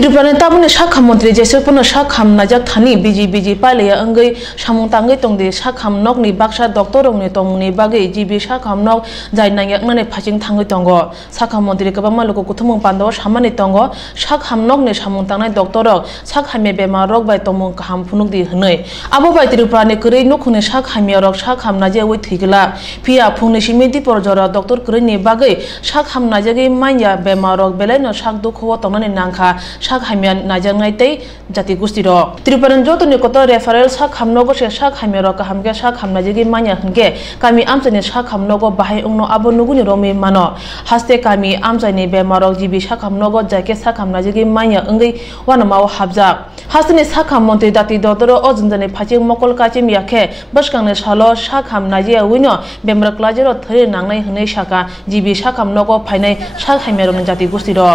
Tirupani tabune shakham mantri jesepuna shakham najak thani biji palaya angai samung tangai tongde shakham nok ni baksa doctor rong ni tongni bagai jibi shakham nok jai nayak nane phaching thangai tongo shakham mantri kabama loko kuthumung pandaw samani tongo shakham nok ni samung tangai doctor rok shakhame bemar rok bai tomung kaham phunuk di hnai abo bai Tirupani kurei nokhune shakhame rok shakham naje oi thigla pia phungni simiti porjora doctor kurei ni bagai shakham najagi manya bemar rok belai no shak dukho tongnani nangkha shak hamian najangnai tei jati gusti ro Tirupani jotoni koto referral shak hamnogo se shak hamero kahamge shak hamnajigi manya hingge kami amchani shak hamnogo bahai ungno abo nuguni romi mano haste kami amchani bemarok jibi shak hamnogo jaike shak hamnajigi manya ungai wanamao habjak hasteni shak hammantri dati dodoro ojunjani phaching mokol kachim yakhe bashkangne salo shak hamnaji awino bemrak lajero thari nangnai hnai shaka jibi shak hamnogo phainai shak hamero jati gusti ro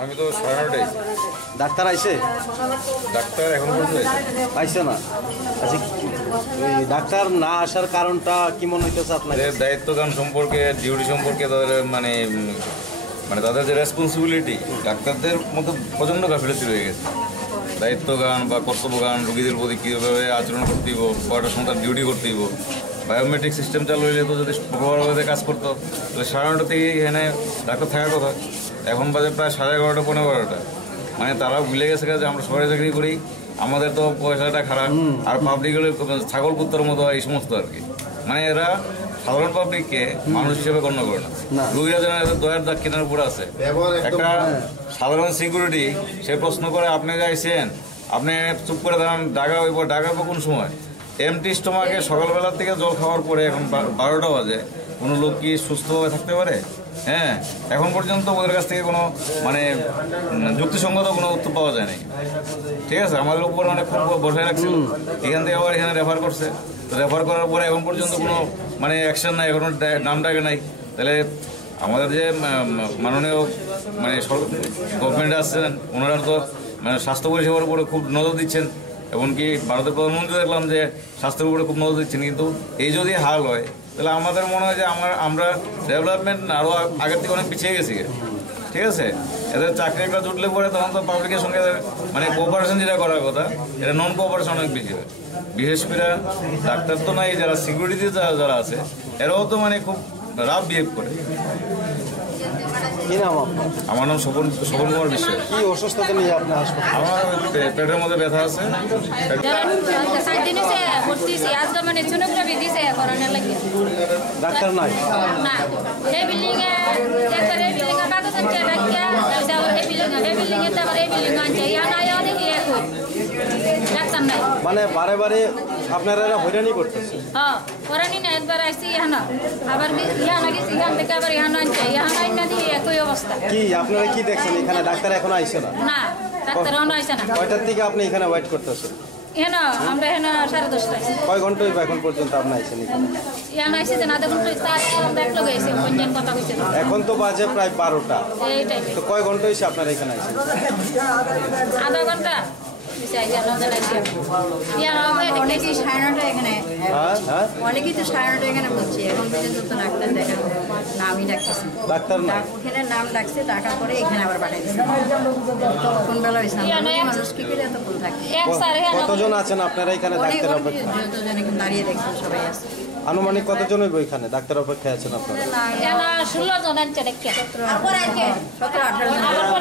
আমি তো সারাটাই doctor আইছে doctor এখন বলতে আইছে না আচ্ছা এই doctor না আসার কারণটা কি মনে হইতেছে আপনাদের দায়িত্বজ্ঞান সম্পর্কে ডিউটি সম্পর্কে তাদের মানে তাদের যে রেসপন্সিবিলিটি ডাক্তারদের মধ্যে প্রচণ্ড গাফিলতি রয়ে গেছে দায়িত্বজ্ঞান বা কর্তব্যজ্ঞান রোগীদের প্রতি কীভাবে আচরণ করতে হইব কয়টার সময় তার ডিউটি করতে হইব বায়োমেট্রিক সিস্টেম চালু হইলে তো যদি প্রপারভাবে কাজ করতো তাহলে 9:30 থেকে এখানে ডাক্তার থাকার কথা এখন বাজে প্রায় 11:30 15:30 মানে তারাও ভুলে গেছে যে আমরা সরকারি চাকরি করি আমাদের তো পয়সাটা খারাপ আর পাবলিক হলে ছাগল কুত্তার মতো এই সমস্ত আর কি মানে এরা সাধারণ পাবলিককে মানুষ হিসেবে গণ্য করে না রোগীরা যেন দয়ার দাগ কেনার উপরে আছে একটা সাধারণ সিকিউরিটি সে প্রশ্ন করে আপনি যাইছেন আপনি চুপ করে দাঁড়ান ডাকা হইব কোন সময় এমটি স্টোমাকে সকালবেলার থেকে জল খাওয়ার পরে এখন 12টা বাজে কোনো লোক কি সুস্থভাবে থাকতে পারে হ্যাঁ এখন পর্যন্ত ওদের কাছ থেকে কোনো মানে যুক্তিসঙ্গত কোনো উত্তর পাওয়া যায় নাই ঠিক আছে আমাদের উপর অনেকক্ষণ বসায় রাখছিল এখান থেকে আবার এখানে রেফার করছে তো রেফার করার পরে এখন পর্যন্ত কোনো মানে অ্যাকশন নাই এখনো নাম ডাকে নাই তাহলে আমাদের যে মাননীয় মানে গভর্নমেন্ট আসছেন ওনারা তো মানে স্বাস্থ্য পরিষেবার উপরে খুব নজর দিচ্ছেন এমনকি ভারতের প্রধানমন্ত্রী দেখলাম যে স্বাস্থ্যের উপরে খুব নজর দিচ্ছেন কিন্তু এই যদি হাল হয় তাহলে আমাদের মনে হয় যে আমরা ডেভেলপমেন্ট আরও আগের থেকে অনেক পিছিয়ে গেছি ঠিক আছে এদের চাকরি একটা জুটলে পরে তখন তো পাবলিকের সঙ্গে মানে কোঅপারেশন যেটা করার কথা এটা নন কোঅপারেশন অনেক বেশি হয় বিশেষ করে ডাক্তার তো নাই যারা সিকিউরিটিতে যারা আছে এরাও তো মানে খুব রাফ বিহেভ করে আমার নাম স্বপন কুমার বিশ্বাস কি অসুস্থতা নিয়ে আপনি হাসপাতালে আমার পেটের মধ্যে ব্যথা আছে ডাক্তার নাই মানে বারে বারে আপনারা হয়রানি করতেছে হ্যাঁ হয়রানি না একবার আইছি ইহানা আবার ইহানা গেছি ইহান থেকে আবার ইহানা আনছে ইহানা আইনা দিয়ে একই অবস্থা কি আপনারা কি দেখছেন এখানে ডাক্তার এখনো আইছে না না ডাক্তার এখনো আইছে না কয়টার থেকে আপনি এখানে ওয়েট করতেছেন ইহানা আমরা এখানে 10:30 কয় ঘন্টা হইব এখন পর্যন্ত আপনি আইছেন এখানে ইহানা আইছে না দেখুন তো তার আমরা এক লগে আইছি কোনজন কথা কইছে এখন তো বাজে প্রায় 12টা এই টাইম তো কয় ঘন্টা হইছে আপনারা এখানে আইছেন আধা ঘন্টা বিশাই জানা জানাইছি ইহানা অনেকেই 9:30 এখানে হ্যাঁ অনেকেই তো 9:30 এখানে বলছে এখন পর্যন্ত তো ডাক্তার দেখা নামই ডাকতেছে ডাক্তার না ওখানে নাম ডাকছে টাকা করে এখানে আবার পাঠিয়ে দিচ্ছে কোন বেলা হইছে মানুষ কি করে এত কোন থাকে কতজন আছেন আপনারা এখানে ডাক্তার অপেক্ষা যতজন এখানে দাঁড়িয়ে দেখছেন সবাই আছে আনুমানিক কতজন হইব এখানে ডাক্তার অপেক্ষায় আছেন আপনারা এলা 16 জন আছে দেখতে 17 18 জন আবার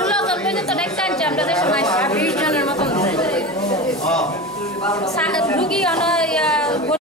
16 জন পর্যন্ত দেখতে আনছে আমরা যে সময় 20 জনের মতন রোগী